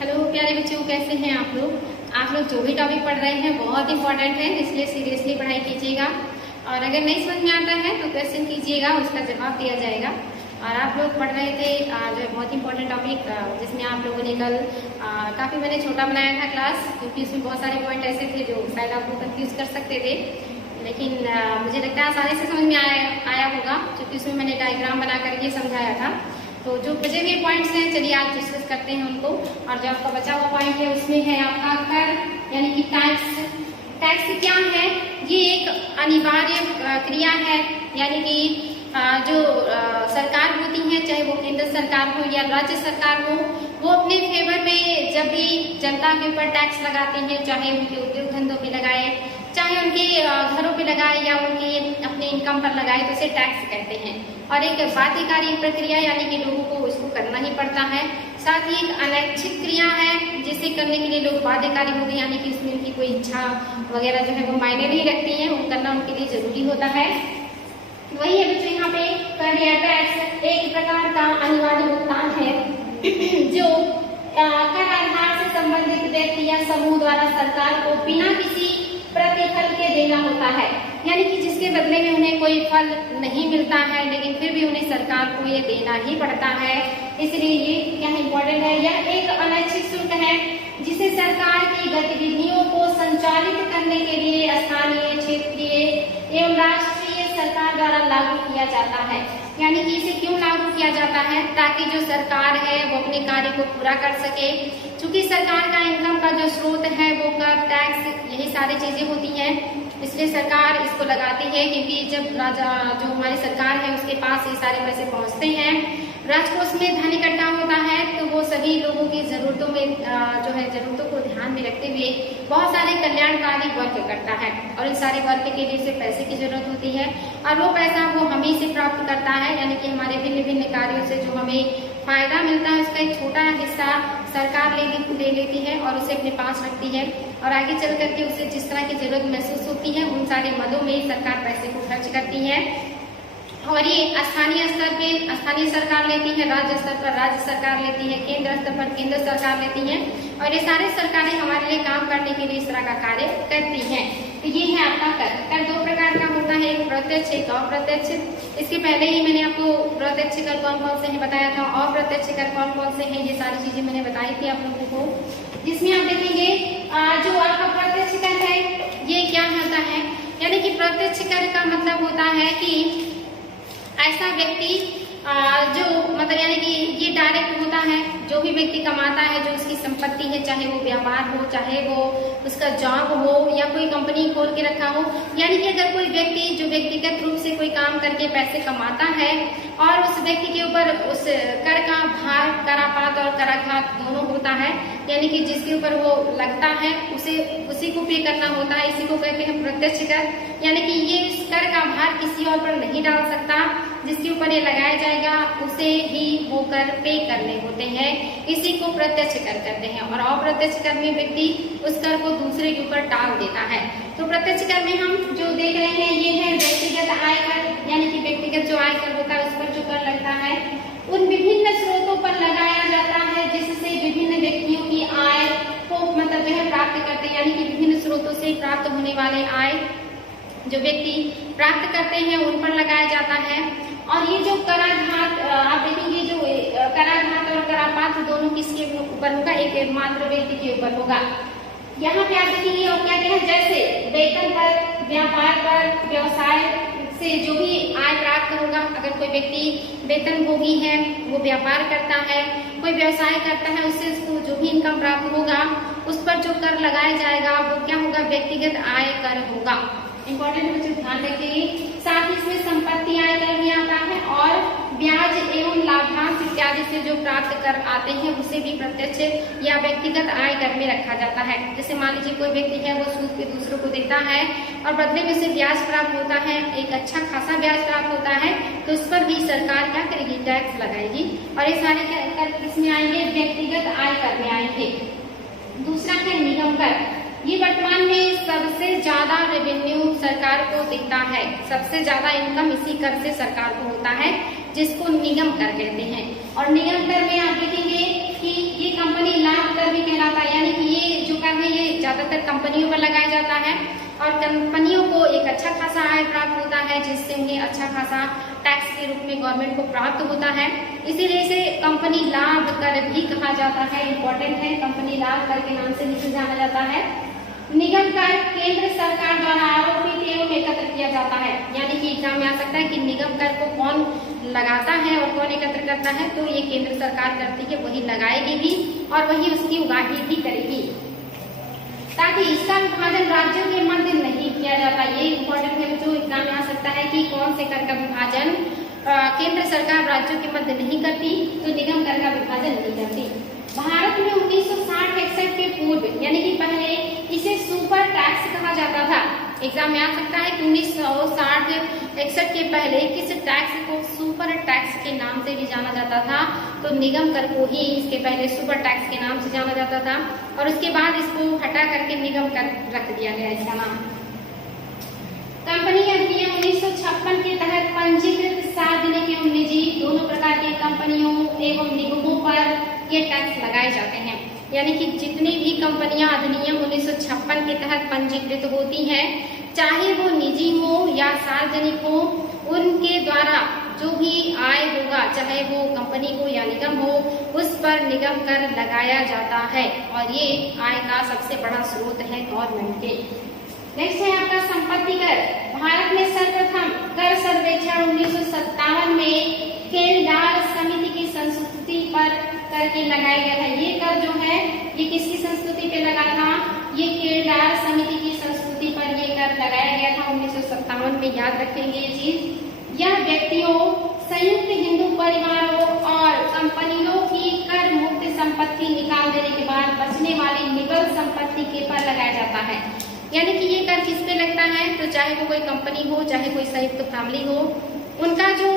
Hello प्यारे बच्चों, कैसे हैं आप लोग जो भी टॉपिक पढ़ रहे हैं बहुत इंपॉर्टेंट है, इसलिए सीरियसली पढ़ाई कीजिएगा। और अगर नहीं समझ में आता है तो क्वेश्चन कीजिएगा, उसका जवाब दिया जाएगा। और आप लोग पढ़ रहे थे जो है बहुत इंपॉर्टेंट टॉपिक, जिसमें आप लोगों ने कल काफ़ी मैंने छोटा बनाया था क्लास, क्योंकि उसमें बहुत सारे पॉइंट ऐसे थे जो शायद आप लोग कंफ्यूज कर सकते थे। लेकिन मुझे लगता है आसानी से समझ में आया होगा, क्योंकि उसमें मैंने डायग्राम बना करके समझाया था। तो जो बचे हुए पॉइंट्स हैं, चलिए आज डिस्कस करते हैं उनको। और जो आपका बचा हुआ पॉइंट है उसमें है आपका कर, यानी कि टैक्स। टैक्स क्या है? ये एक अनिवार्य क्रिया है, यानी कि जो सरकार होती है, चाहे वो केंद्र सरकार हो या राज्य सरकार हो, वो अपने फेवर में जब भी जनता के ऊपर टैक्स लगाते हैं, चाहे उनके उद्योग धंधों पे लगाए, चाहे उनके घरों पे लगाए या उनके अपने इनकम पर लगाए, तो इसे टैक्स कहते हैं। और एक बाध्यकारी प्रक्रिया, यानी कि लोगों को उसको करना ही पड़ता है। साथ ही एक अनैच्छिक क्रिया है, जिसे करने के लिए लोग बाध्यकारी होते हैं, यानी कि उसमें उनकी कोई इच्छा वगैरह जो है वो मायने नहीं रखती है, वो करना उनके लिए जरूरी होता है। वही है बच्चों, यहाँ पे कर या टैक्स एक प्रकार का अनिवार्य भुगतान है जो कर आधार से संबंधित व्यक्ति या समूह द्वारा सरकार को बिना किसी प्रतिफल के देना होता है, यानी कि जिसके बदले में उन्हें कोई फल नहीं मिलता है, लेकिन फिर भी उन्हें सरकार को ये देना ही पड़ता है। इसलिए ये क्या इम्पोर्टेंट है। यह एक अनैच्छिक शुल्क है जिसे सरकार की गतिविधियों को संचालित करने के लिए स्थानीय, क्षेत्रीय एवं राष्ट्रीय सरकार द्वारा लागू किया जाता है। यानी कि इसे क्यों लागू किया जाता है? ताकि जो सरकार है वो अपने कार्य को पूरा कर सके। चूंकि सरकार का इनकम का जो स्रोत है वो कर, टैक्स, यही सारी चीजें होती हैं, इसलिए सरकार इसको लगाती है। क्योंकि जब जो हमारी सरकार है उसके पास ये सारे पैसे पहुंचते हैं, राजकोष में धन इकट्ठा होता है, तो वो सभी लोगों की जरूरतों में जो है जरूरतों को ध्यान में रखते हुए बहुत सारे कल्याणकारी वर्क करता है। और इन सारे वर्क के लिए उसे पैसे की जरूरत होती है, और वो पैसा वो हमें से प्राप्त करता है, यानी कि हमारे भिन्न भिन्न कार्यों से जो हमें फायदा मिलता है उसका एक छोटा हिस्सा सरकार ले लेती है और उसे अपने पास रखती है। और आगे चल करके उसे जिस तरह की जरूरत महसूस होती है, उन सारे मदों में सरकार पैसे को खर्च करती है। और ये स्थानीय स्तर पे स्थानीय सरकार लेती है, राज्य स्तर पर राज्य सरकार लेती है, केंद्र स्तर पर केंद्र सरकार लेती है। और ये सारे सरकारें हमारे लिए काम करने के लिए इस तरह का कार्य करती हैं। तो ये है आपका कर। कर दो प्रकार का होता है, एक प्रत्यक्ष, एक अप्रत्यक्ष। इसके पहले ही मैंने आपको प्रत्यक्ष कर कौन कौन से हैं बताया था, अप्रत्यक्ष कर कौन कौन से हैं, ये सारी चीजें मैंने बताई थी आप लोगों को। जिसमें आप देखेंगे जो आपका प्रत्यक्ष कर है ये क्या होता है, यानी कि प्रत्यक्ष कर का मतलब होता है कि ऐसा व्यक्ति जो मतलब यानी कि ये डायरेक्ट होता है, जो भी व्यक्ति कमाता है, जो उसकी संपत्ति है, चाहे वो व्यापार हो, चाहे वो उसका जॉब हो या कोई कंपनी खोल के रखा हो, यानी कि अगर कोई व्यक्ति जो व्यक्तिगत रूप से कोई काम करके पैसे कमाता है और उस व्यक्ति के ऊपर उस कर का भार, करापात और कराघात दोनों होता है, यानी कि जिसके ऊपर वो लगता है उसी को पे करना होता है, इसी को कहते हैं प्रत्यक्ष कर। यानी कि ये इस कर का भार किसी और पर नहीं डाल सकता, जिसके ऊपर ये लगाया जाएगा उसे ही वो कर पे करने होते हैं, इसी को प्रत्यक्ष कर कहते हैं। और अप्रत्यक्ष कर में व्यक्ति उस कर को दूसरे के ऊपर टाल देता है। तो प्रत्यक्ष कर में हम जो देख रहे हैं ये है व्यक्तिगत आय कर, यानी कि व्यक्तिगत जो आय कर होता है उस पर जो कर लगता है, उन विभिन्न स्रोतों पर लगाया जाता है, जिससे विभिन्न व्यक्तियों की आय को मतलब जो है प्राप्त करते हैं, यानी कि विभिन्न स्रोतों से प्राप्त होने वाले आय जो व्यक्ति प्राप्त करते हैं उन पर लगाया जाता है। और ये जो कराघात आप देखेंगे, जो कराघात और करापात दोनों किसके ऊपर होगा? एक मात्र व्यक्ति के ऊपर होगा। यहाँ पे आप देखेंगे और क्या क्या है, जैसे वेतन पर, व्यापार पर, व्यवसाय से जो भी आय प्राप्त होगा, अगर कोई व्यक्ति वेतन भोगी है वो व्यापार करता है, कोई व्यवसाय करता है, उससे उसको जो भी इनकम प्राप्त होगा उस पर जो कर लगाया जाएगा वो क्या होगा? व्यक्तिगत आय कर होगा। इम्पोर्टेंट बच्चों ध्यान रखिए। साथ ही इसमें संपत्ति आय कर भी आता है और ब्याज एवं लाभांश इत्यादि से जो प्राप्त कर आते हैं उसे भी प्रत्यक्ष या व्यक्तिगत आय कर में रखा जाता है। जैसे मान लीजिए कोई व्यक्ति है वो सूद पे दूसरों को देता है और बदले में उसे ब्याज प्राप्त होता है, एक अच्छा खासा ब्याज प्राप्त होता है, तो उस पर भी सरकार क्या करेगी? टैक्स लगाएगी। और ये सारे कर किसमें आएंगे? व्यक्तिगत आय कर में आएंगे। दूसरा है निगम कर। ये वर्तमान में सबसे ज्यादा रेवेन्यू सरकार को देता है, सबसे ज्यादा इनकम इसी कर से सरकार को होता है, जिसको निगम कर कहते हैं। और निगम कर में आप देखेंगे कि ये कंपनी लाभ कर कहलाता है, यानी कि ये जो कर है ये ज्यादातर कंपनियों पर लगाया जाता है और कंपनियों को एक अच्छा खासा आय प्राप्त होता है, जिससे उन्हें अच्छा खासा टैक्स के रूप में गवर्नमेंट को प्राप्त होता है। इसीलिए इसे कंपनी लाभ कर भी कहा जाता है। इंपॉर्टेंट है, कंपनी लाभ कर के नाम से भी जाना जाता है। निगम कर केंद्र सरकार द्वारा आरोपित एवं एकत्र किया जाता है, यानी कि एग्जाम में आ सकता है कि निगम कर को कौन लगाता है और कौन एकत्र करता है, तो ये केंद्र सरकार करती है, वही लगाएगी भी और वही उसकी उगाही भी करेगी, ताकि इसका विभाजन राज्यों के मध्य नहीं किया जाता। ये इम्पोर्टेंट है, जो एग्जाम में आ सकता है कि कौन से कर का विभाजन केंद्र सरकार राज्यों के मध्य नहीं करती, तो निगम कर का विभाजन नहीं करती। भारत में 1960-61 के पूर्व, यानी कि पहले इसे सुपर टैक्स कहा जाता था। एग्जाम में आ सकता है कि 1960-61 के पहले किस टैक्स को सुपर टैक्स के नाम से भी जाना जाता था, तो निगम कर को ही इसके पहले सुपर टैक्स के नाम से जाना जाता था और उसके बाद इसको हटा करके निगम कर रख दिया गया इसका नाम। कंपनी अधिनियम 1956 के तहत पंजीकृत सार्वजनिक एवं निजी दोनों प्रकार की कंपनियों एवं निगमों पर ये टैक्स लगाए जाते हैं, यानी कि जितनी भी कंपनियां अधिनियम 1956 के तहत पंजीकृत होती हैं, चाहे वो निजी हो या सार्वजनिक हो, उनके द्वारा जो भी आय होगा, चाहे वो कंपनी हो या निगम हो, उस पर निगम कर लगाया जाता है और ये आय का सबसे बड़ा स्रोत है गवर्नमेंट के। नेक्स्ट है आपका संपत्ति कर। भारत में सर्वप्रथम कर सर्वेक्षण 1957 में केलडार समिति की संस्तुति पर कर के लगाया गया था। ये कर जो है ये किसकी संस्तुति पे लगा था, ये केलडार समिति की संस्तुति पर ये कर लगाया गया था 1957 में, याद रखेंगे ये चीज। यह व्यक्तियों, संयुक्त हिंदू परिवारों और कंपनियों की कर मुक्त संपत्ति निकाल देने के बाद बचने वाली निवल संपत्ति के पर लगाया जाता है, यानी कि ये कर किस पे लगता है, तो चाहे वो कोई कंपनी हो, चाहे कोई संयुक्त फैमिली हो, उनका जो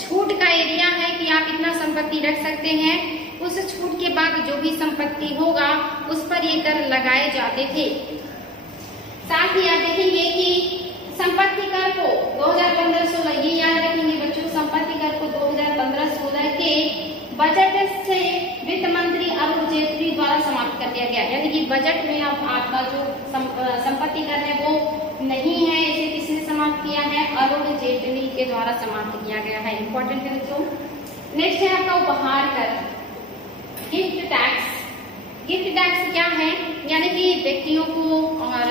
छूट का एरिया है कि आप इतना संपत्ति रख सकते हैं, उस छूट के बाद जो भी संपत्ति होगा उस पर ये कर लगाए जाते थे। साथ ही आप देखेंगे कि संपत्ति कर को 2015-16, ये याद रखेंगे बच्चों, संपत्ति कर को 2015-16 के बजट से वित्त मंत्री अरुण जेटली द्वारा समाप्त कर दिया गया, यानी कि बजट में अब आपका जो संपत्ति कर है वो नहीं है, इसे किसने समाप्त किया है, अरुण जेटली के द्वारा समाप्त किया गया है। इंपॉर्टेंट है बच्चों। नेक्स्ट है आपका उपहार कर, गिफ्ट टैक्स। गिफ्ट टैक्स क्या है, यानी कि व्यक्तियों को और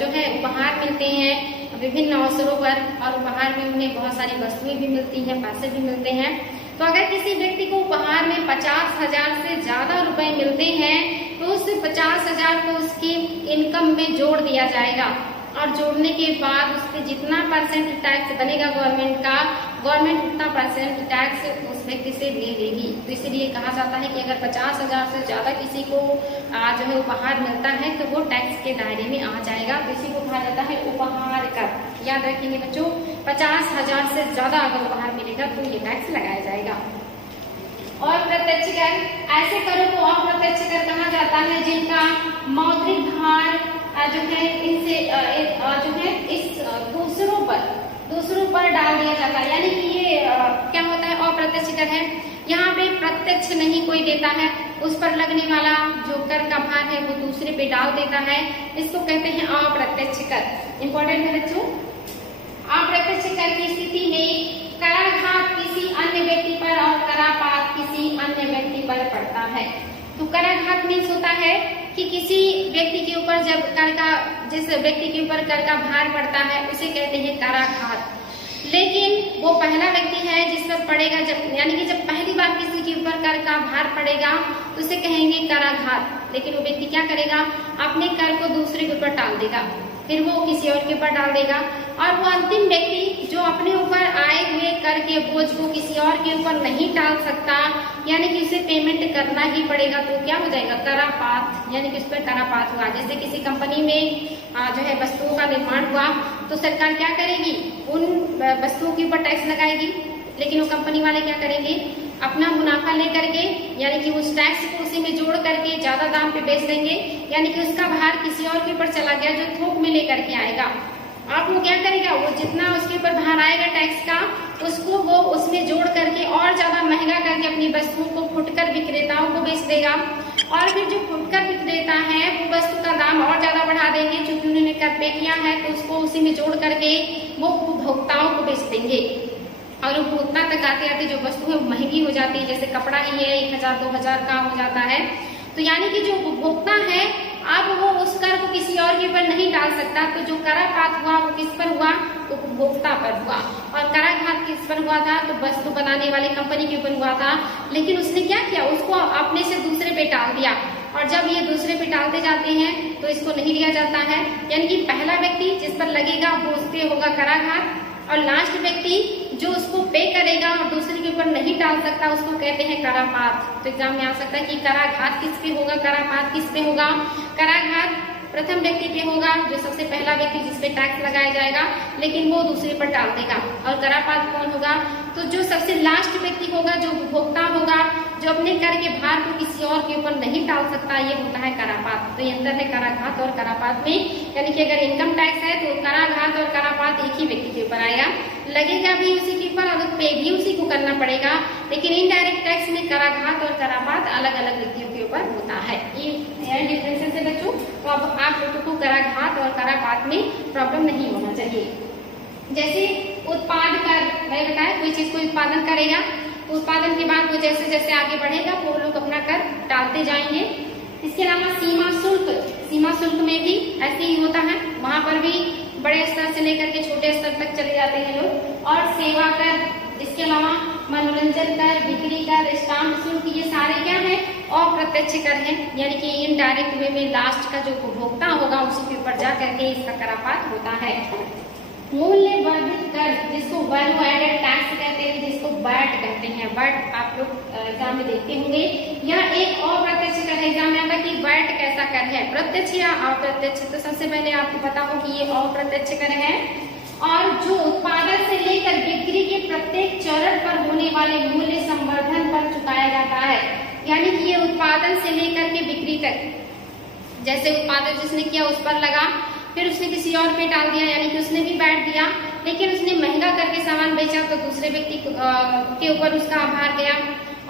जो है उपहार मिलते हैं विभिन्न अवसरों पर, और उपहार में उन्हें बहुत सारी वस्तुएं भी मिलती हैं, पैसे भी मिलते हैं। तो अगर किसी व्यक्ति को उपहार में 50,000 से ज्यादा रुपए मिलते हैं, तो उस 50,000 को उसकी इनकम में जोड़ दिया जाएगा और जोड़ने के बाद उस पर जितना परसेंट टैक्स बनेगा गवर्नमेंट का, गवर्नमेंट उतना परसेंट टैक्स उस व्यक्ति से ले लेगी। तो इसीलिए कहा जाता है कि अगर 50,000 से ज्यादा किसी को जो है उपहार मिलता है तो वो टैक्स के दायरे में आ जाएगा, तो इसी को कहा जाता है उपहार कर। याद रखेंगे बच्चों, 50,000 से ज्यादा अगर उपहार मिलेगा तो ये टैक्स लगाया जाएगा। और प्रत्यक्ष कर, ऐसे करों को अप्रत्यक्ष कर कहा जाता है जिनका मौद्रिक भार जो है इनसे जो है इस दूसरों पर डाल दिया जाता है, यानी कि ये क्या होता है, अप्रत्यक्ष कर है। यहाँ पे प्रत्यक्ष नहीं कोई देता है, उस पर लगने वाला जो कर का भार है वो दूसरे पे डाल देता है, इसको कहते हैं अप्रत्यक्ष कर। इंपॉर्टेंट है बच्चों। अप्रत्यक्ष कर की स्थिति में कराघात किसी अन्य व्यक्ति पर और करापात किसी अन्य व्यक्ति पर पड़ता है। तो कराघात मीन्स होता है कि किसी व्यक्ति के ऊपर जब कर का, जिस व्यक्ति के ऊपर कर का भार पड़ता है उसे कहते हैं कराघात, लेकिन वो पहला व्यक्ति है जिस पर पड़ेगा, जब यानी कि जब पहली बार किसी के ऊपर कर का भार पड़ेगा तो उसे कहेंगे कराघात। लेकिन वो व्यक्ति क्या करेगा, अपने कर को दूसरे के ऊपर टाल देगा, फिर वो किसी और के ऊपर डाल देगा, और वो अंतिम व्यक्ति जो अपने ऊपर आए हुए कर के बोझ को किसी और के ऊपर नहीं टाल सकता, यानी कि उसे पेमेंट करना ही पड़ेगा, तो क्या हो जाएगा, करापात, यानी कि उस पर करापात हुआ। जैसे किसी कंपनी में जो है वस्तुओं का निर्माण हुआ तो सरकार क्या करेगी, उन वस्तुओं के ऊपर टैक्स लगाएगी, लेकिन वो कंपनी वाले क्या करेंगे, अपना मुनाफा लेकर के, यानी कि उस टैक्स को उसी में जोड़ करके ज्यादा दाम पे बेच देंगे, यानी कि उसका भार किसी और के ऊपर चला गया जो थोक में लेकर के आएगा। अब वो क्या करेगा, वो जितना उसके ऊपर भार आएगा टैक्स का, उसको वो उसमें जोड़ करके और ज्यादा महंगा करके अपनी वस्तुओं को फुटकर विक्रेताओं को बेच देगा, और फिर जो फुटकर विक्रेता है वो वस्तु का दाम और ज्यादा बढ़ा देंगे, क्योंकि उन्होंने कर पे किया है तो उसको उसी में जोड़ करके वो उपभोक्ताओं को बेच देंगे। और उपभोक्ता तक आते आते जो वस्तु है वो महंगी हो जाती है, जैसे कपड़ा ही है 1000-2000 का हो जाता है। तो यानी कि जो उपभोक्ता है अब वो उस कर को किसी और के ऊपर नहीं डाल सकता, तो जो कराघात हुआ वो किस पर हुआ, उपभोक्ता पर हुआ। और कराघात किस पर हुआ था, तो वस्तु बनाने वाली कंपनी के ऊपर हुआ था। लेकिन उसने क्या किया, उसको अपने से दूसरे पे टाल दिया, और जब ये दूसरे पे टालते जाते हैं तो इसको नहीं लिया जाता है। यानी कि पहला व्यक्ति जिस पर लगेगा वो उस पे होगा कराघात, और लास्ट व्यक्ति जो उसको पे करेगा और दूसरे के ऊपर नहीं डाल सकता उसको कहते हैं करापात। तो एग्जाम में आ सकता है कि कराघात किस पे होगा, करापात किस पे होगा। कराघात प्रथम व्यक्ति पे होगा, जो सबसे पहला व्यक्ति जिस पे टैक्स लगाया जाएगा, लेकिन वो दूसरे पर डाल देगा। और करापात कौन होगा, तो जो सबसे लास्ट व्यक्ति होगा, जो उपभोक्ता होगा, जो अपने कर के भार को किसी और के ऊपर नहीं डाल सकता, ये होता है करापात। तो ये अंतर है कराघात और करापात में। यानी कि अगर इनकम टैक्स है तो कराघात और करापात एक ही व्यक्ति के ऊपर आएगा, लगेगा भी उसी के ऊपर और पे भी उसी को करना पड़ेगा। लेकिन इनडायरेक्ट टैक्स में कराघात और करापात अलग अलग व्यक्तियों के ऊपर होता है। ये डिफरेंसेस है बच्चों। तो अब आप लोगों को कराघात और करापात में प्रॉब्लम नहीं होना चाहिए। जैसे उत्पाद कर, मैंने बताया कोई चीज को उत्पादन करेगा तो उत्पादन के बाद वो जैसे जैसे आगे बढ़ेगा वो लोग अपना कर डालते जाएंगे। इसके अलावा सीमा शुल्क, सीमा शुल्क में भी ऐसे ही होता है, वहां पर भी बड़े स्तर से लेकर के छोटे स्तर तक चले जाते हैं लोग। और सेवा कर, इसके अलावा मनोरंजन कर, बिक्री कर, स्टाम्प शुल्क, ये सारे क्या है, अप्रत्यक्ष कर है। यानी कि इनडायरेक्ट वे में लास्ट का जो उपभोक्ता होगा उसी के ऊपर जा करके इसका करापात होता है। मूल्य वर्धित कर, जिसको वैल्यू एडेड टैक्स कहते हैं, जिसको वैट कहते हैं। वैट आप लोग एग्जाम में देखते होंगे, यह एक अप्रत्यक्ष कर है। एग्जाम में आता है कि वैट कैसा कर है, प्रत्यक्ष या अप्रत्यक्ष। तो सबसे पहले आपको पता हो कि ये अप्रत्यक्ष कर है, और जो उत्पादन से लेकर बिक्री के प्रत्येक चरण पर होने वाले मूल्य संवर्धन पर चुकाया जाता है। यानी कि ये उत्पादन से लेकर के बिक्री तक, जैसे उत्पादन जिसने किया उस पर लगा, फिर उसने किसी और पे डाल दिया, यानी कि उसने भी बैठ दिया, लेकिन उसने महंगा करके सामान बेचा तो दूसरे व्यक्ति के ऊपर उसका आभार गया,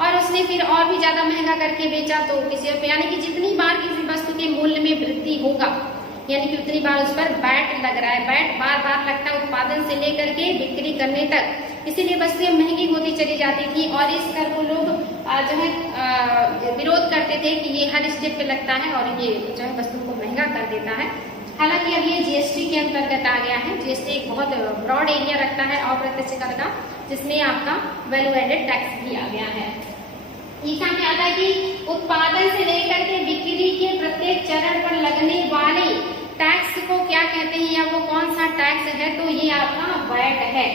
और उसने फिर और भी ज्यादा महंगा करके बेचा तो किसी और पे। यानी कि जितनी बार किसी वस्तु के मूल्य में वृद्धि होगा, यानी कि उतनी बार उस पर बैट लग रहा है। बैट बार बार लगता है उत्पादन से लेकर के बिक्री करने तक, इसीलिए वस्तुएं महंगी होती चली जाती थी। और इस कर को लोग जो है विरोध करते थे कि ये हर स्टेप पे लगता है और ये जो है वस्तु को महंगा कर देता है। हालांकि अब ये जीएसटी के अंतर्गत आ गया है। जीएसटी एक बहुत ब्रॉड एरिया रखता है अप्रत्यक्ष कर का, जिसमें आपका वैल्यू एडेड टैक्स भी आ गया है। इसका क्या आता है कि उत्पादन से लेकर के बिक्री के प्रत्येक चरण पर लगने वाले टैक्स को क्या कहते हैं, या वो कौन सा टैक्स है, तो ये आपका वैट है।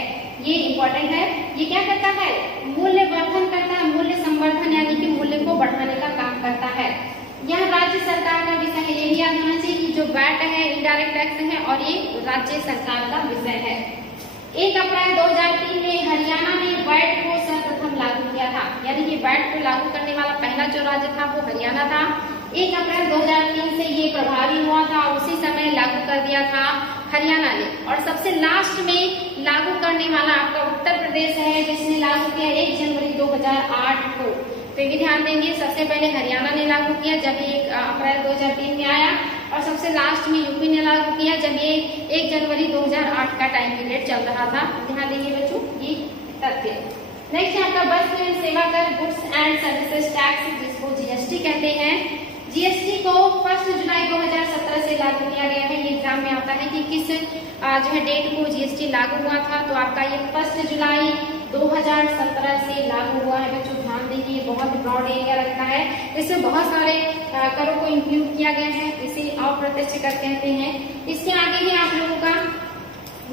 ये इम्पोर्टेंट है। ये क्या करता है, मूल्य वर्धन करता है, मूल्य संवर्धन, यानी कि मूल्य को बढ़ाने का काम करता है। यह राज्य सरकार का विषय है। ये भी याद होना चाहिए कि जो वैट है इनडायरेक्ट टैक्स है और ये राज्य सरकार का विषय है। 1 अप्रैल 2003 में हरियाणा ने वैट को सर्वप्रथम लागू किया था। यानी कि वैट को लागू करने वाला पहला जो राज्य था वो हरियाणा था। 1 अप्रैल 2003 से ये प्रभावी हुआ था, उसी समय लागू कर दिया था हरियाणा ने। और सबसे लास्ट में लागू करने वाला आपका उत्तर प्रदेश है, जिसने लागू किया 1 जनवरी 2008 को। तो ये ध्यान देंगे, सबसे पहले हरियाणा ने लागू किया जब 1 अप्रैल 2003 में आया, और सबसे लास्ट में यूपी ने लागू किया जब ये 1 जनवरी 2008 का टाइम पीरियड चल रहा था। ध्यान देंगे बच्चों ये तथ्य। नेक्स्ट आपका वस्तु एवं सेवा कर, गुड्स एंड सर्विसेज टैक्स, जिसको जीएसटी कहते हैं। जीएसटी को 1 जुलाई 2017 से लागू किया गया है। ये एग्जाम में आता है कि किस जो है डेट को जीएसटी लागू हुआ था, तो आपका ये 1 जुलाई 2017 से लागू हुआ है। बच्चों ध्यान देखिए, बहुत ब्रॉड एरिया रखता है, इसमें बहुत सारे करों को इंक्लूड किया गया है, इसे अप्रत्यक्ष कर कहते हैं। इसके आगे है आप लोगों का,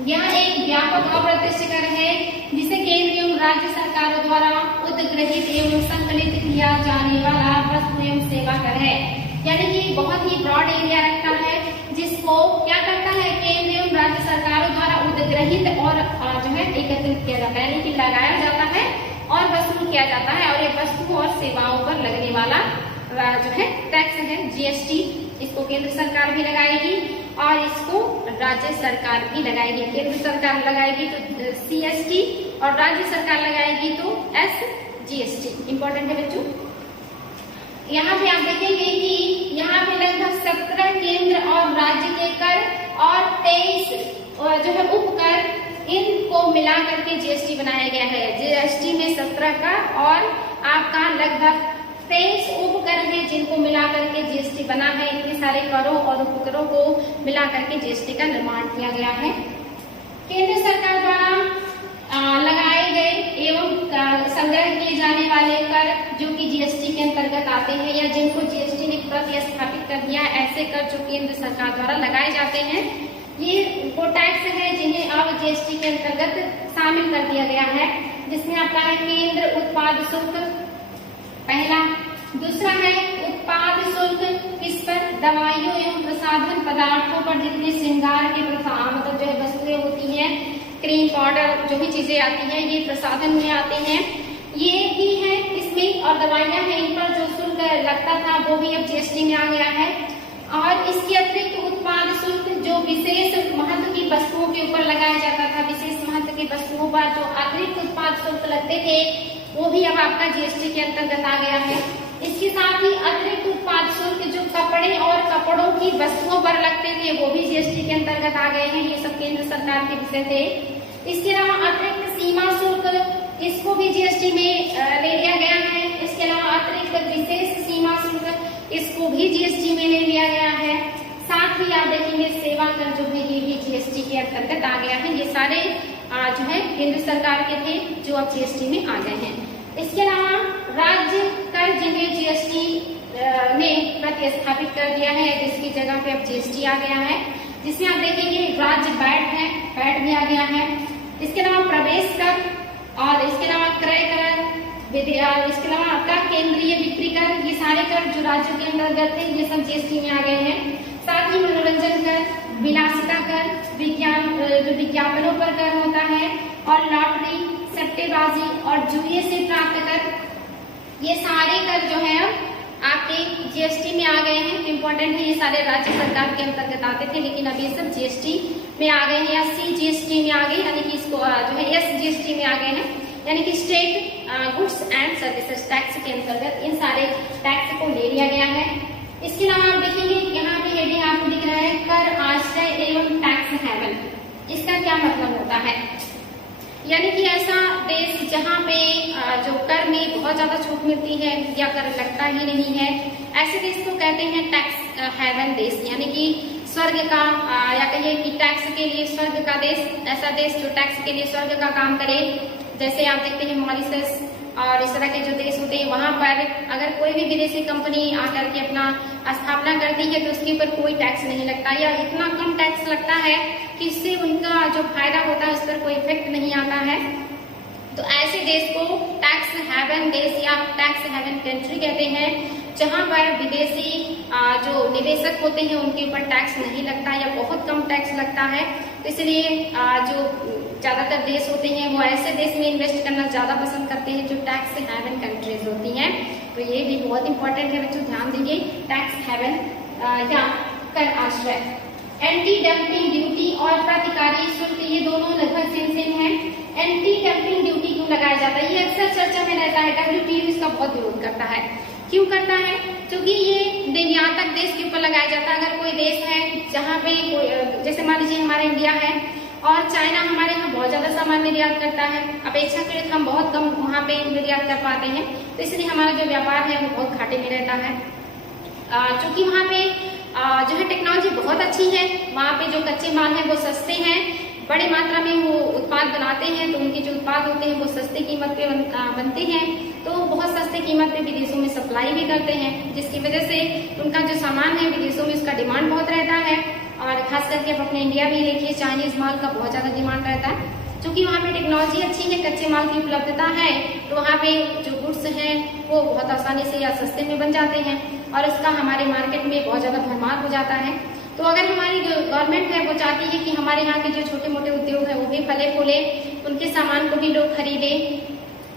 यह एक व्यापक अप्रत्यक्ष कर है जिसे केंद्र एवं राज्य सरकारों द्वारा उद्ग्रहित एवं संकलित किया जाने वाला वस्तु एवं सेवा कर है। यानी कि बहुत ही ब्रॉड एरिया रखता है, जिसको क्या करता है, केंद्र एवं राज्य सरकारों द्वारा उद्ग्रहित और जो है एकत्रित किया जाता है, यानी कि लगाया जाता है और वसूल किया जाता है। और ये वस्तु और सेवाओं पर लगने वाला जो है टैक्स है जीएसटी। इसको केंद्र सरकार भी लगाएगी और इसको राज्य सरकार भी लगाएगी। केंद्र सरकार लगाएगी तो सीएसटी और राज्य सरकार लगाएगी तो एसजीएसटी। इंपॉर्टेंट है बच्चों। यहाँ पे आप देखेंगे कि यहाँ पे लगभग 17 केंद्र और राज्य के कर और 23 जो है उपकर, इनको मिला करके जीएसटी बनाया गया है। जीएसटी में 17 का और आपका लगभग 23 उपकर है जिनको मिला करके जीएसटी बना है। इतने सारे करों और उपकरों को मिला करके जीएसटी का निर्माण किया गया है। केंद्र सरकार द्वारा लगाए गए एवं संग्रह किए जाने वाले कर जो कि जीएसटी के अंतर्गत आते हैं या जिनको जीएसटी ने प्रतिस्थापित कर दिया, ऐसे कर जो केंद्र सरकार द्वारा लगाए जाते हैं, ये वो टैक्स है जिन्हें अब जीएसटी के अंतर्गत शामिल कर दिया गया है। जिसमें आपका है केंद्र उत्पाद शुल्क पहला, दूसरा है उत्पाद शुल्क किस पर, दवाइयों एवं प्रसाधन पदार्थों पर जितने श्रृंगार के मतलब जो है वस्तुएं होती हैं, क्रीम पाउडर जो भी चीजें आती हैं ये प्रसाधन में आते हैं, ये भी है इसमें। और दवाइयां हैं इन पर जो शुल्क लगता था वो भी अब जीएसटी में आ गया है। और इसके अतिरिक्त उत्पाद शुल्क जो विशेष महत्व की वस्तुओं के ऊपर लगाया जाता था, विशेष महत्व की वस्तुओं पर जो अतिरिक्त उत्पाद शुल्क लगते थे वो भी अब आपका जीएसटी के अंतर्गत आ गया है। इसके साथ ही अतिरिक्त उत्पाद शुल्क जो कपड़े और कपड़ों की वस्तुओं पर लगते थे वो भी जीएसटी के अंतर्गत आ गए हैं। ये सब केंद्र सरकार के विषय थे। इसके अलावा अतिरिक्त सीमा शुल्क इसको भी जीएसटी में ले लिया गया है। इसके अलावा अतिरिक्त विशेष सीमा शुल्क इसको भी जीएसटी में ले लिया गया है। साथ ही आप देखेंगे सेवा कर जो है ये भी जीएसटी के अंतर्गत आ गया है। ये सारे जो है केंद्र सरकार के थे जो अब जीएसटी में आ गए हैं। इसके अलावा राज्य कर जिन्हें जीएसटी ने प्रतिस्थापित कर दिया है, जिसकी जगह पे अब जीएसटी आ गया है, जिसमें आप देखेंगे राज्य वैट है, वैट भी आ गया है। इसके अलावा प्रवेश कर और इसके अलावा क्रय कर, इसके अलावा आपका केंद्रीय बिक्री कर, ये सारे कर जो राज्यों के अंतर्गत थे ये सब जीएसटी में आ गए हैं। साथ ही मनोरंजन कर, विलासिता कर, जो विज्ञापनों पर कर होता है, और लॉटरी, सट्टेबाजी और जुए से प्राप्त कर, ये सारे कर जो है अब आपके जीएसटी में आ गए हैं। इम्पोर्टेंट है, ये सारे राज्य सरकार के अंतर्गत आते थे लेकिन अब ये सब जीएसटी में आ गए हैं या सीजीएसटी में आ गए, यानी कि इसको जो है एसजीएसटी में आ गए हैं, यानी कि state goods and services tax के अंतर्गत इन सारे टैक्स को ले लिया गया है। इसके अलावा आप देखेंगे यहाँ पे हेडिंग आपको दिख रहा है कर आश्रय एवं टैक्स हेवन। इसका क्या मतलब होता है, यानी कि ऐसा देश जहाँ पे जो कर में बहुत ज्यादा छूट मिलती है या कर लगता ही नहीं है, ऐसे देश को कहते हैं टैक्स हेवन देश, यानी कि स्वर्ग का या कहिए कि टैक्स के लिए स्वर्ग का देश। ऐसा देश जो टैक्स के लिए स्वर्ग का काम करे, जैसे आप देखते हैं मॉरिशस और इस तरह के जो देश होते हैं, वहां पर अगर कोई भी विदेशी कंपनी आकर के अपना स्थापना करती है तो उसके ऊपर कोई टैक्स नहीं लगता या इतना कम टैक्स लगता है कि इससे उनका जो फायदा होता है उस पर कोई इफेक्ट नहीं आता है। तो ऐसे देश को टैक्स हेवन देश या टैक्स हेवन कंट्री कहते हैं, जहां पर विदेशी जो निवेशक होते हैं उनके ऊपर टैक्स नहीं लगता या बहुत कम टैक्स लगता है। तो इसलिए जो ज्यादातर देश होते हैं वो ऐसे देश में इन्वेस्ट करना ज्यादा पसंद करते हैं जो टैक्स हेवन कंट्रीज होती हैं। तो ये भी बहुत इंपॉर्टेंट है बच्चों, ध्यान दीजिए। टैक्स हेवन या कर आश्रय, एंटी डंपिंग ड्यूटी और प्रतिकारी शुल्क ये दोनों लगभग सेम है। एंटी डंपिंग ड्यूटी क्यों लगाया जाता है, ये अक्सर चर्चा में रहता है। WTO इसका बहुत विरोध करता है। क्यों करता है, क्योंकि ये निर्यातक देश के ऊपर लगाया जाता है। अगर कोई देश है जहाँ पे जैसे मान लीजिए हमारा इंडिया है और चाइना हमारे यहाँ बहुत ज्यादा सामान निर्यात करता है, अपेक्षाकृत हम बहुत कम वहाँ पे निर्यात कर पाते हैं, तो इसलिए हमारा जो व्यापार है वो बहुत घाटे में रहता है। क्योंकि वहाँ पे जो है टेक्नोलॉजी बहुत अच्छी है, वहाँ पे जो कच्चे माल है वो सस्ते हैं, बड़ी मात्रा में वो उत्पाद बनाते हैं, तो उनके जो उत्पाद होते हैं वो सस्ते कीमत पे बनते हैं, तो बहुत सस्ते कीमत पे विदेशों में सप्लाई भी करते हैं, जिसकी वजह से उनका जो सामान है विदेशों में उसका डिमांड बहुत रहता है। और खास करके आप अपने इंडिया भी देखिए, चाइनीज माल का बहुत ज्यादा डिमांड रहता है। क्योंकि वहाँ पे टेक्नोलॉजी अच्छी है, कच्चे माल की उपलब्धता है, तो वहाँ पे जो गुड्स हैं वो बहुत आसानी से या सस्ते में बन जाते हैं और इसका हमारे मार्केट में बहुत ज्यादा भरमार हो जाता है। तो अगर हमारी जो गवर्नमेंट है वो चाहती है कि हमारे यहाँ के जो छोटे मोटे उद्योग है वो भी फले फूले, उनके सामान को भी लोग खरीदे,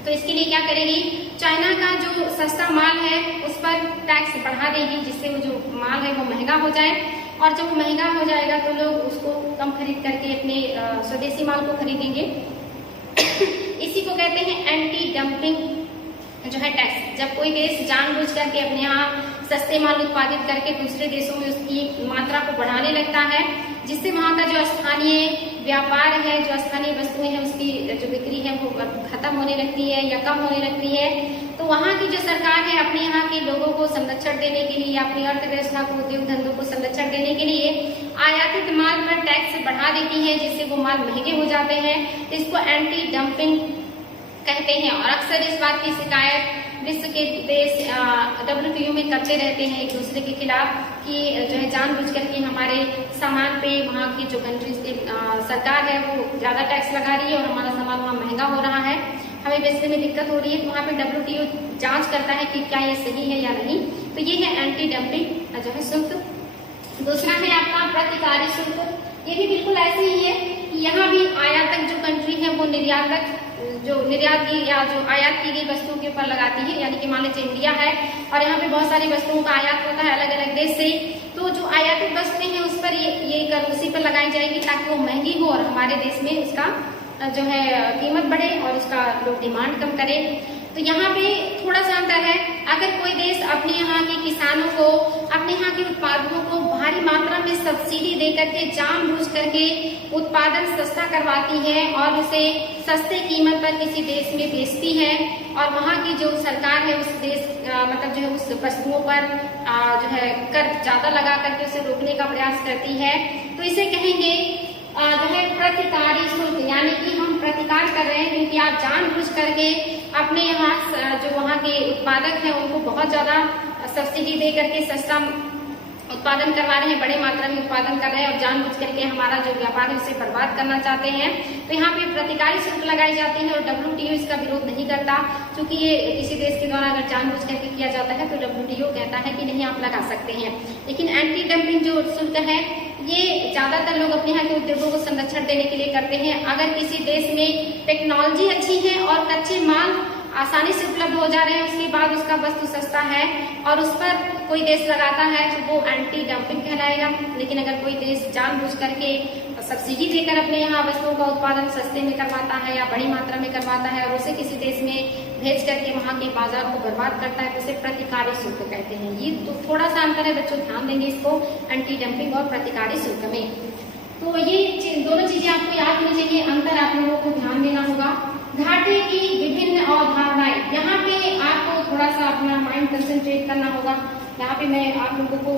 तो इसके लिए क्या करेगी, चाइना का जो सस्ता माल है उस पर टैक्स बढ़ा देगी, जिससे वो जो माल है वो महंगा हो जाए, और जब वो महंगा हो जाएगा तो लोग उसको कम खरीद करके अपने स्वदेशी माल को खरीदेंगे। इसी को कहते हैं एंटी डंपिंग जो है टैक्स। जब कोई देश जानबूझ करके अपने यहाँ सस्ते माल उत्पादित करके दूसरे देशों में उसकी मात्रा को बढ़ाने लगता है, जिससे वहाँ का जो स्थानीय व्यापार है, जो स्थानीय वस्तुएं हैं, उसकी जो बिक्री है वो खत्म होने लगती है या कम होने लगती है, तो वहाँ की जो सरकार है अपने यहाँ के लोगों को संरक्षण देने के लिए, अपनी अर्थव्यवस्था को, उद्योग धंधों को संरक्षण देने के लिए आयातित माल पर टैक्स बढ़ा देती है, जिससे वो माल महंगे हो जाते हैं। इसको एंटी डंपिंग कहते हैं। और अक्सर इस बात की शिकायत विश्व के देश WTO में करते रहते हैं एक दूसरे के खिलाफ कि जो है जानबूझ करके हमारे सामान पे वहाँ की जो कंट्रीज की सरकार है वो ज्यादा टैक्स लगा रही है और हमारा सामान वहाँ महंगा हो रहा है, हमें बेचने में दिक्कत हो रही है। तो वहाँ पे WTO जांच करता है कि क्या ये सही है या नहीं। तो ये है एंटी डंपिंग जो है शुल्क। दूसरा है आपका प्रतिकारी शुल्क। ये भी बिल्कुल ऐसे ही है कि यहाँ भी आयातक जो कंट्री है वो निर्यातक जो निर्यात की या जो आयात की गई वस्तुओं के ऊपर लगाती है। यानी कि मान लीजिए इंडिया है और यहाँ पे बहुत सारी वस्तुओं का आयात होता है अलग अलग देश से, तो जो आयातित वस्तुएं हैं उस पर ये कर उसी पर लगाई जाएगी ताकि वो महंगी हो और हमारे देश में उसका जो है कीमत बढ़े और उसका लोग डिमांड कम करे। तो यहाँ पे थोड़ा सा अंतर है। अगर कोई देश अपने यहाँ के किसानों को, अपने यहाँ के उत्पादों को भारी मात्रा में सब्सिडी दे करके जानबूझ करके उत्पादन सस्ता करवाती है और उसे सस्ते कीमत पर किसी देश में बेचती है और वहाँ की जो सरकार है उस देश मतलब जो है उस वस्तुओं पर जो है कर ज्यादा लगा करके उसे रोकने का प्रयास करती है, तो इसे कहेंगे जो है प्रतिकारी शुल्क। यानी कि हम प्रतिकार कर रहे हैं क्योंकि आप जानबूझ करके अपने यहाँ जो वहाँ के उत्पादक हैं उनको बहुत ज्यादा सब्सिडी दे करके सस्ता उत्पादन करवा रहे हैं, बड़े मात्रा में उत्पादन कर रहे हैं और जानबूझ करके हमारा जो व्यापार है उसे बर्बाद करना चाहते हैं। तो यहाँ पे प्रतिकारी शुल्क लगाई जाती है और WTO इसका विरोध नहीं करता, क्योंकि ये किसी देश के द्वारा अगर जानबूझ करके किया जाता है तो WTO कहता है कि नहीं आप लगा सकते हैं। लेकिन एंटी डंपिंग जो शुल्क है ये ज्यादातर लोग अपने यहाँ के उद्योगों को संरक्षण देने के लिए करते हैं। अगर किसी देश में टेक्नोलॉजी अच्छी है और कच्चे माल आसानी से उपलब्ध हो जा रहे हैं, उसके बाद उसका वस्तु सस्ता है और उस पर कोई देश लगाता है तो वो एंटी डंपिंग कहलाएगा। लेकिन अगर कोई देश जानबूझ करके सब्सिडी देकर अपने यहाँ वस्तुओं का उत्पादन सस्ते में करवाता है या बड़ी मात्रा में करवाता है और उसे किसी देश में भेज करके वहाँ के बाजार को बर्बाद करता है तो उसे प्रतिकारी शुल्क कहते हैं। ये तो थोड़ा सा अंतर है बच्चों, ध्यान देंगे इसको एंटी डंपिंग और प्रतिकारी शुल्क में। तो ये दोनों चीजें आपको याद होनी चाहिए, अंतर आप लोगों को ध्यान देना होगा। घाटे की विभिन्न अवधारणाएं, यहाँ पे आपको थोड़ा सा अपना माइंड कंसंट्रेट करना होगा। यहाँ पे मैं आप लोगों को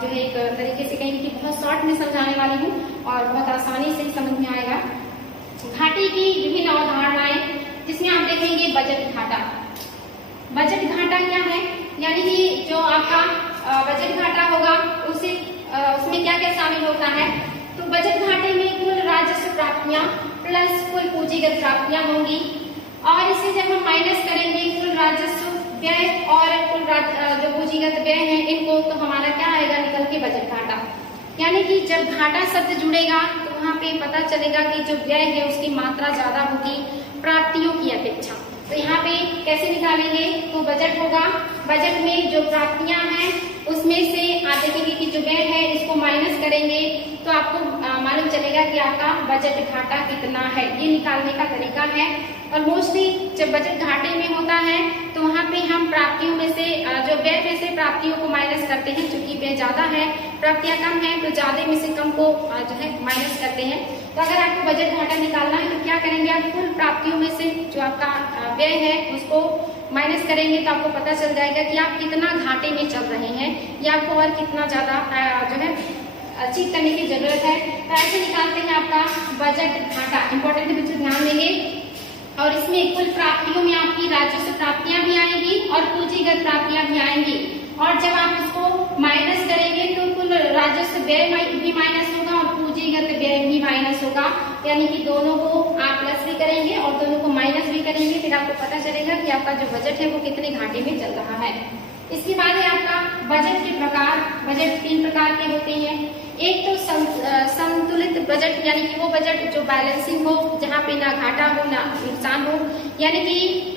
जो है एक तरीके से कहेंगे कि बहुत शॉर्ट में समझाने वाली हूँ और बहुत आसानी से समझ में आएगा। घाटे की विभिन्न अवधारणाएं, जिसमें आप देखेंगे बजट घाटा। बजट घाटा क्या है? यानी कि जो आपका बजट घाटा होगा उसमें क्या क्या शामिल होता है? तो बजट घाटे में कुल राजस्व प्राप्तियां प्लस कुल पूंजीगत प्राप्तियां होंगी और इसे जब हम माइनस करेंगे कुल राजस्व व्यय और कुल जो पूंजीगत व्यय है इनको, तो हमारा क्या आएगा निकल के बजट घाटा। यानी कि जब घाटा शब्द जुड़ेगा तो वहाँ पे पता चलेगा कि जो व्यय है उसकी मात्रा ज्यादा होगी प्राप्तियों की अपेक्षा। तो यहाँ पे कैसे निकालेंगे? तो बजट होगा, बजट में जो प्राप्तियां हैं उसमें से आप देखेंगे कि जो व्यय है इसको माइनस करेंगे तो आपको मालूम चलेगा कि आपका बजट घाटा कितना है। ये निकालने का तरीका है और मोस्टली जब बजट घाटे में होता है तो वहाँ पे हम प्राप्तियों में से जो व्यय में से प्राप्तियों को माइनस करते हैं। चूंकि व्यय ज्यादा है प्राप्तियां कम है तो ज्यादा में से कम को जो है माइनस करते हैं। तो अगर आपको बजट घाटा निकालना है तो क्या करेंगे? आप कुल प्राप्तियों में से जो आपका व्यय है उसको माइनस करेंगे तो आपको पता चल जाएगा कि आप कितना घाटे में चल रहे हैं या आपको और कितना ज्यादा जो है चेक करने की जरूरत है। तो ऐसे निकालते हैं आपका बजट घाटा। इंपॉर्टेंट बच्चों ध्यान देंगे। और इसमें कुल प्राप्तियों में आपकी राजस्व प्राप्तियां भी आएंगी और पूंजीगत प्राप्तियां भी आएंगी और जब आप इसको माइनस करेंगे तो कुल राजस्व व्यय भी माइनस होगा और पूंजीगत व्यय भी माइनस होगा। यानी कि दोनों को आप प्लस भी करेंगे और दोनों को माइनस भी करेंगे, फिर आपको पता चलेगा कि आपका जो बजट है वो कितने घाटे में चल रहा है। इसके बाद है आपका बजट के प्रकार। बजट 3 प्रकार के होते हैं। एक तो संतुलित बजट, यानी कि वो बजट जो बैलेंसिंग हो, जहाँ पे ना घाटा हो ना नुकसान हो। यानी कि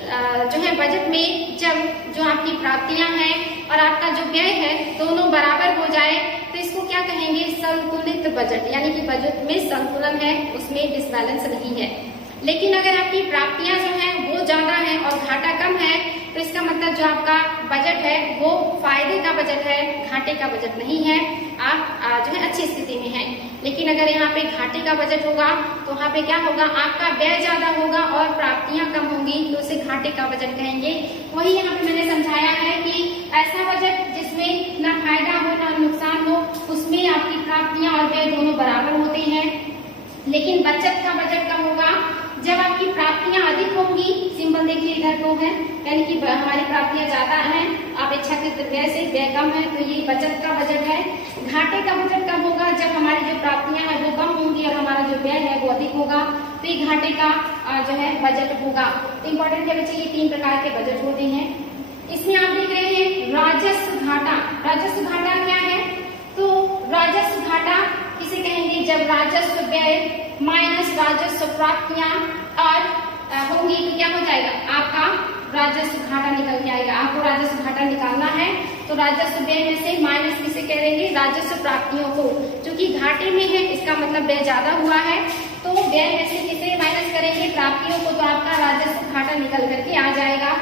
जो है बजट में जब जो आपकी प्राप्तियां हैं और आपका जो व्यय है दोनों बराबर हो जाए तो इसको क्या कहेंगे? संतुलित बजट। यानी कि बजट में संतुलन है, उसमें डिसबैलेंस नहीं है। लेकिन अगर आपकी प्राप्तियां जो है वो ज्यादा है और घाटा कम है तो इसका मतलब जो आपका बजट है वो फायदे का बजट है, घाटे का बजट नहीं है। आप जो है अच्छी स्थिति में है। लेकिन अगर यहाँ पे घाटे का बजट होगा तो वहाँ पे क्या होगा, आपका व्यय ज्यादा होगा और प्राप्तियां कम होंगी, तो उसे घाटे का बजट कहेंगे। वही यहाँ पे मैंने समझाया है कि ऐसा बजट जिसमें ना फायदा हो ना नुकसान हो, उसमें आपकी प्राप्तियां और व्यय दोनों बराबर होते हैं। लेकिन बचत का बजट कब होगा, जब आपकी प्राप्तियां अधिक होंगी। सिंबल देखिए इधर को है, यानी कि हमारी प्राप्तियां ज्यादा हैं, अपेक्षाकृत व्यय से व्यय कम है, तो ये बचत का बजट है। घाटे का बजट कब होगा, जब हमारी जो प्राप्तियां हैं वो कम होंगी और हमारा जो व्यय है वो अधिक होगा, तो ये घाटे का जो है बजट होगा। तो इम्पोर्टेंट है बच्चे, ये 3 प्रकार के बजट होते हैं। इसमें आप देख रहे हैं राजस्व घाटा। राजस्व घाटा क्या है, तो राजस्व घाटा किसे कहेंगे, जब राजस्व व्यय माइनस राजस्व प्राप्तियां और होंगी तो क्या हो जाएगा, आपका राजस्व घाटा निकल के आएगा। आपको राजस्व घाटा निकालना है तो राजस्व व्यय में से माइनस किसे करेंगे, राजस्व प्राप्तियों को। क्योंकि घाटे में है इसका मतलब व्यय ज्यादा हुआ है, तो व्यय में से किसे माइनस करेंगे, प्राप्तियों को, तो आपका राजस्व घाटा निकल करके आ जाएगा।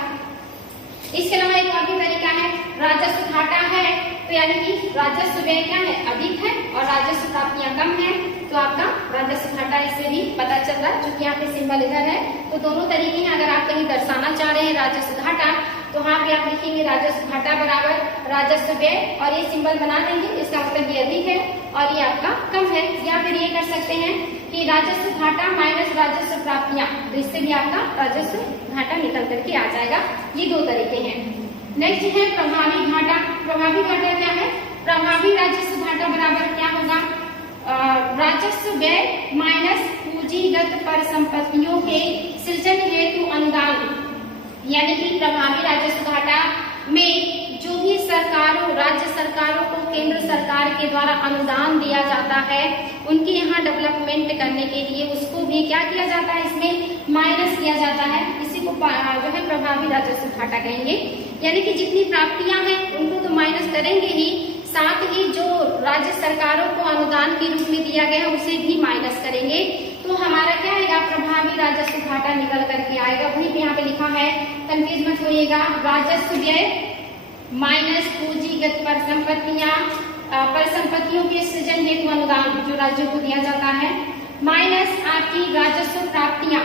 इसके अलावा एक और भी तरीका है, राजस्व घाटा है तो यानी कि राजस्व व्यय क्या है, अधिक है और राजस्व प्राप्तियां कम है, तो आपका राजस्व घाटा इससे भी पता चल रहा है। चूंकि यहाँ पे सिंबल इधर है, तो दोनों तरीके हैं। अगर आप कहीं दर्शाना चाह रहे हैं राजस्व घाटा, तो वहाँ पे आप लिखेंगे राजस्व घाटा बराबर राजस्व व्यय और ये सिंबल बना देंगे, इसका मतलब ये अधिक है और ये आपका कम है। या फिर ये कर सकते हैं कि राजस्व घाटा माइनस राजस्व प्राप्तियां, तो इससे भी आपका राजस्व घाटा निकल करके आ जाएगा। ये 2 तरीके हैं। नेक्स्ट है प्रभावी घाटा। प्रभावी घाटा क्या है, प्रभावी राजस्व घाटा बराबर क्या होगा, राजस्व व्यय माइनस पूंजीगत परिसंपत्तियों के सृजन हेतु अनुदान। यानी कि प्रभावी राजस्व घाटा में जो भी सरकारों, राज्य सरकारों को केंद्र सरकार के द्वारा अनुदान दिया जाता है, उनके यहाँ डेवलपमेंट करने के लिए उसको भी क्या किया जाता है, इसमें माइनस किया जाता है। इसी को जो है प्रभावी राजस्व घाटा कहेंगे। यानी कि जितनी प्राप्तियां हैं उनको तो माइनस करेंगे ही, साथ ही जो राज्य सरकारों को अनुदान के रूप में दिया गया उसे भी माइनस करेंगे, तो हमारा क्या आएगा, प्रभावी राजस्व घाटा निकल करके आएगा। वहीं पे यहाँ पे लिखा है, कंफ्यूज मत होइएगा, राजस्व व्यय माइनस पूंजीगत परिसंपत्तियां, परिसंपत्तियों के सृजन हेतु अनुदान जो राज्यों को दिया जाता है, माइनस आपकी राजस्व प्राप्तियां,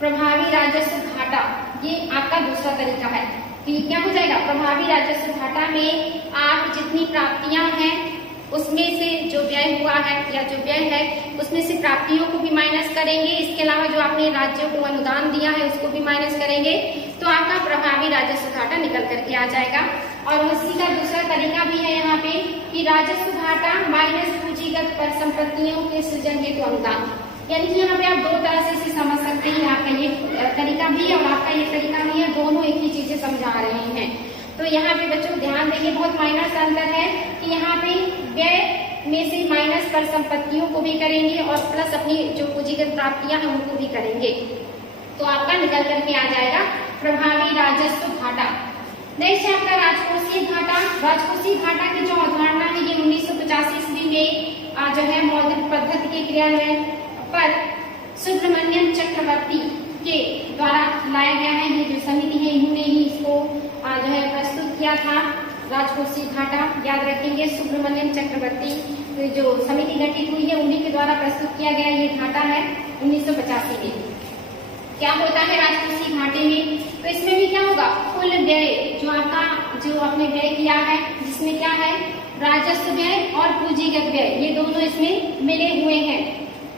प्रभावी राजस्व घाटा। ये आपका दूसरा तरीका है। तो ये क्या हो जाएगा, प्रभावी राजस्व घाटा में आप जितनी प्राप्तियां हैं उसमें से जो व्यय हुआ है या जो व्यय है उसमें से प्राप्तियों को भी माइनस करेंगे। इसके अलावा जो आपने राज्यों को अनुदान दिया है उसको भी माइनस करेंगे, तो आपका प्रभावी राजस्व घाटा निकल करके आ जाएगा। और उसी का दूसरा तरीका भी है यहाँ पे कि राजस्व घाटा माइनस पूंजीगत परिसंपत्तियों के सृजन हेतु अनुदान। यानी कि यहाँ पे आप 2 तरह से इसे समझ सकते हैं, आपका ये तरीका भी है और आपका ये तरीका भी है, दोनों एक ही चीजें समझा रहे हैं। तो यहाँ पे बच्चों ध्यान देंगे, बहुत माइनर सा अंतर है कि यहाँ पे व्यय में से माइनस परिसंपत्तियों को भी करेंगे और प्लस अपनी जो पूंजीगत प्राप्तियां हैं उनको भी करेंगे, तो आपका निकल करके आ जाएगा प्रभावी राजस्व घाटा। नेक्स्ट है आपका राजकोषीय घाटा। राजकोषीय घाटा की जो अवधारणा है ये 1985 ईस्वी में जो है मौद्रिक पद्धति के क्रियान्वयन पर सुब्रमण्यम चक्रवर्ती के द्वारा लाया गया है। ये जो समिति है इन्होंने ही इसको जो है प्रस्तुत किया था, राजकोषीय घाटा। याद रखेंगे सुब्रमण्यम चक्रवर्ती जो समिति गठित हुई है उन्हीं के द्वारा प्रस्तुत किया गया ये घाटा है 1985 में। क्या होता है राजकोषीय घाटे में, तो इसमें भी क्या होगा, कुल व्यय जो आपका जो आपने व्यय किया है जिसमें क्या है राजस्व व्यय और पूंजीगत व्यय, ये दोनों इसमें मिले हुए हैं,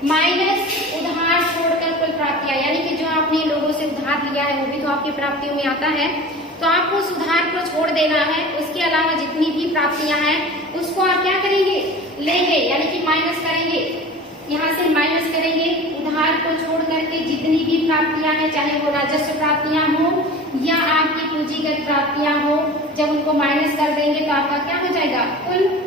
माइनस उधार छोड़कर कुल प्राप्तियां। यानी कि जो आपने लोगों से उधार लिया है वो भी तो आपकी प्राप्तियों में आता है, तो आपको उस उधार को छोड़ देना है। उसके अलावा जितनी भी प्राप्तियां हैं उसको आप क्या करेंगे, लेंगे, यानी कि माइनस करेंगे, यहाँ से माइनस करेंगे। उधार को छोड़ करके जितनी भी प्राप्तियां हैं, चाहे वो राजस्व प्राप्तियां हो या आपकी पूंजीगत प्राप्तियां हो, जब उनको माइनस कर देंगे तो आपका क्या हो जाएगा, कुल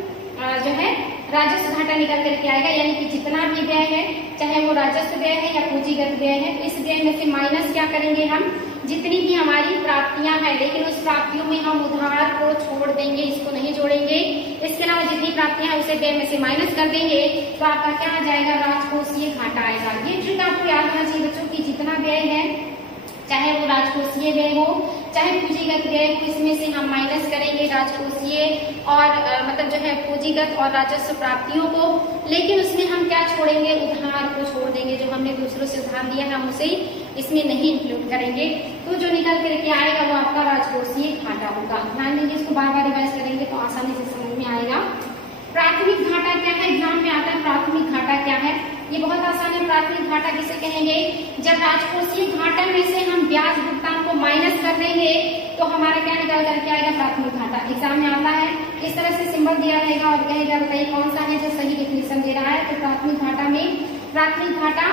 जो है राजस्व घाटा निकल करके आएगा। यानी कि जितना भी व्यय है, चाहे वो राजस्व व्यय है या पूंजीगत व्यय है, इस व्यय में से माइनस क्या करेंगे हम, जितनी भी हमारी प्राप्तियां हैं, लेकिन उस प्राप्तियों में हम उधार को छोड़ देंगे, इसको नहीं जोड़ेंगे। इसके अलावा जितनी प्राप्तियां हैं उसे व्यय में से माइनस कर देंगे, तो आपका क्या आ जाएगा, राजकोषीय घाटा आएगा। ये ट्रिक आपको याद होना चाहिए बच्चों की, जितना व्यय है चाहे वो राजकोषीय व्यय हो चाहे पूंजीगत व्यय हो, इसमें से हम माइनस करेंगे राजकोषीय और मतलब जो है पूंजीगत और राजस्व प्राप्तियों को, लेकिन उसमें हम क्या छोड़ेंगे, उधार को छोड़ देंगे। जो हमने दूसरों से उधार लिया है हम उसे इसमें नहीं इंक्लूड करेंगे। तो जो निकल करके आएगा वो आपका राजकोषीय घाटा होगा। ध्यान देंगे, इसको बार बार रिवाइज करेंगे तो आसानी से समझ में आएगा। प्राथमिक घाटा क्या है, एग्जाम में आता है प्राथमिक घाटा क्या है, ये बहुत आसान है। प्राथमिक घाटा किसे कहेंगे, जब राजकोषीय घाटा में से हम ब्याज भुगतान को माइनस कर देंगे तो हमारा क्या निकल करके आएगा, प्राथमिक घाटा। एग्जाम में आता है इस तरह से सिंबल दिया रहेगा और कहेगा बताइए कौन सा है जो सही डिफिनेशन दे रहा है। तो प्राथमिक घाटा में प्राथमिक घाटा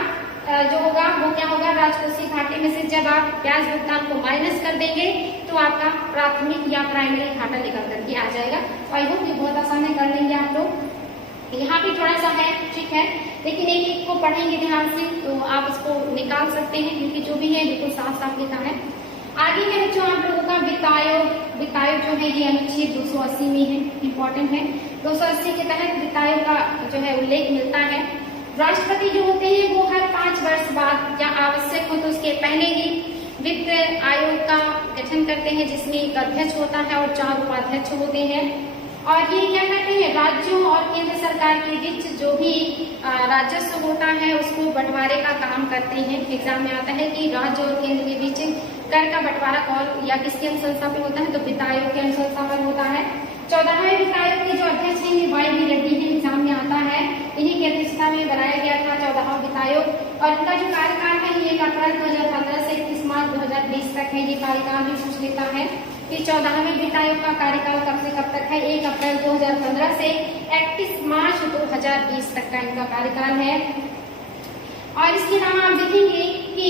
जो होगा वो क्या होगा, राजकोषीय घाटे में से जब आप ब्याज भुगतान को माइनस कर देंगे तो आपका प्राथमिक या प्राइमरी घाटा निकल करके आ जाएगा। आई होप ये बहुत आसान है, कर लेंगे आप लोग। यहाँ पे थोड़ा सा है, ठीक है, लेकिन एक एक को पढ़ेंगे ध्यान से तो आप इसको निकाल सकते हैं, क्योंकि जो भी है बिल्कुल साफ साफ लिखा है। आगे है बच्चों आप लोगों का वित्त आयोग। वित्त आयोग जो है ये अनुच्छेद 280 में है, इम्पोर्टेंट है। 280 के तहत वित्त आयोग का जो है उल्लेख मिलता है। राष्ट्रपति जो होते हैं वो हर 5 वर्ष बाद या आवश्यक हो तो उसके पहले ही वित्त आयोग का गठन करते हैं, जिसमें एक अध्यक्ष होता है और 4 उपाध्यक्ष होते हैं। और ये क्या करते हैं, राज्यों और केंद्र सरकार के बीच जो भी राजस्व होता है उसको बंटवारे का काम करते हैं। एग्जाम में आता है कि राज्य और केंद्र के बीच कर का बंटवारा कौन या किसकी अनुशंसा पे होता है, तो वित्त आयोग की अनुशंसा पर होता है। 14वें वित्त आयोग के जो अध्यक्ष हैं ये वाई रेड्डी है, एग्जाम में आता है। इन्हीं की अध्यक्षता में बनाया गया था 14वां वित्त आयोग और इनका जो कार्यकाल है ये 1 अप्रैल 2015 से 31 मार्च 2020 तक है। ये कार्यकाल भी पूछ लेता है कि 14वें वित्त आयोग का कार्यकाल कब से कब तक है, 1 अप्रैल 2015 से 31 मार्च 2020 तक का इनका कार्यकाल है। और इसके अलावा आप देखेंगे कि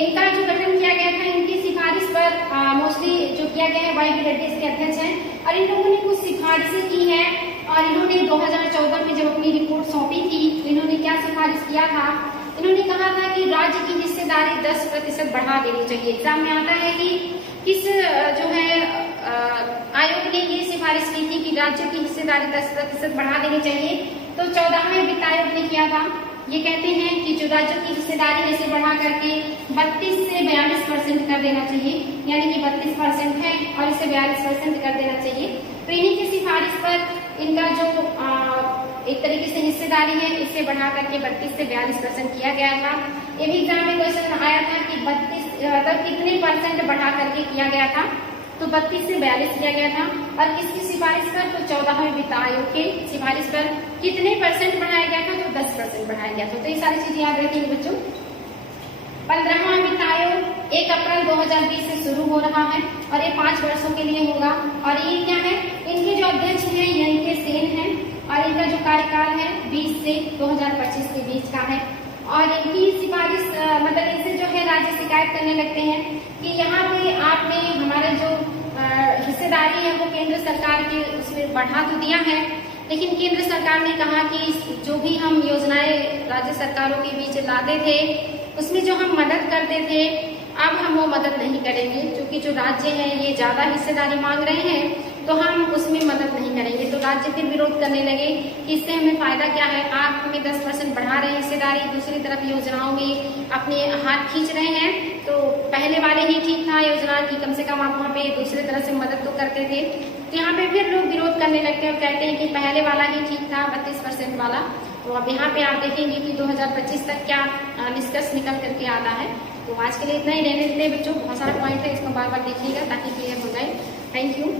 इनका जो गठन किया गया था इनकी सिफारिश पर मोस्टली जो किया गया है, वाई रेड्डी इसके अध्यक्ष हैं और इन लोगों ने कुछ सिफारिशें की है। और इन्होंने 2014 में जब अपनी रिपोर्ट सौंपी थी तो इन्होंने क्या सिफारिश किया था, इन्होंने कहा था कि राज्य की हिस्सेदारी 10% बढ़ा देनी चाहिए। एग्जाम में आता है कि किस जो है आयोग ने ये सिफारिश की थी कि राज्य की हिस्सेदारी 10% बढ़ा देनी चाहिए। तो 14वें वित्त आयोग ने किया था, ये कहते हैं कि जो राज्यों की हिस्सेदारी इसे बढ़ा करके 32 से 42% कर देना चाहिए, यानी कि 32% है और इसे 42% कर देना चाहिए। तो इन्हीं की सिफारिश पर इनका जो एक तरीके से हिस्सेदारी है इसे बढ़ा करके 32 से 42% किया गया था। ये भी एग्जाम में क्वेश्चन आया था कि 32 मतलब कितने परसेंट बढ़ा करके किया गया था, तो 32 से 42 किया गया था। और किसकी सिफारिश पर, तो 14वें वित्त आयोग के सिफारिश पर कितने परसेंट बढ़ाया गया था, तो 10% बढ़ाया गया था। तो ये सारी चीजें याद रखेंगे बच्चों। 15वां वित्त आयोग 1 अप्रैल 2020 से शुरू हो रहा है और ये 5 वर्षों के लिए होगा। और ये क्या है, इनके जो अध्यक्ष हैं एन.के. सेन हैं और इनका जो कार्यकाल है 20 से 2025 के बीच का है। और इनकी सिफारिश मतलब इनसे जो है राज्य शिकायत करने लगते हैं कि यहाँ पे आपने हमारे जो हिस्सेदारी है वो केंद्र सरकार की उसमें बढ़ा तो दिया है, लेकिन केंद्र सरकार ने कहा कि जो भी हम योजनाएं राज्य सरकारों के बीच लाते थे उसमें जो हम मदद करते थे अब हम वो मदद नहीं करेंगे, क्योंकि जो राज्य है ये ज्यादा हिस्सेदारी मांग रहे हैं तो हम उसमें मदद नहीं करेंगे। तो राज्य फिर विरोध करने लगे कि इससे हमें फायदा क्या है, आप हमें 10% बढ़ा रहे हैं हिस्सेदारी, दूसरी तरफ योजनाओं में अपने हाथ खींच रहे हैं। तो पहले वाले ही ठीक था योजना की, कम से कम आप वहाँ पे दूसरी तरह से मदद तो करते थे। तो यहाँ पे फिर लोग विरोध करने लगते हैं और कहते हैं कि पहले वाला ही ठीक था 32% वाला। तो अब यहाँ पे आप देखेंगे कि 2025 तक क्या निष्कर्ष निकल करके आता है। तो आज के लिए इतना ही रहने देते हैं बच्चों, बहुत सारा पॉइंट है, इसको बार बार देखिएगा ताकि क्लियर हो जाए। Thank you.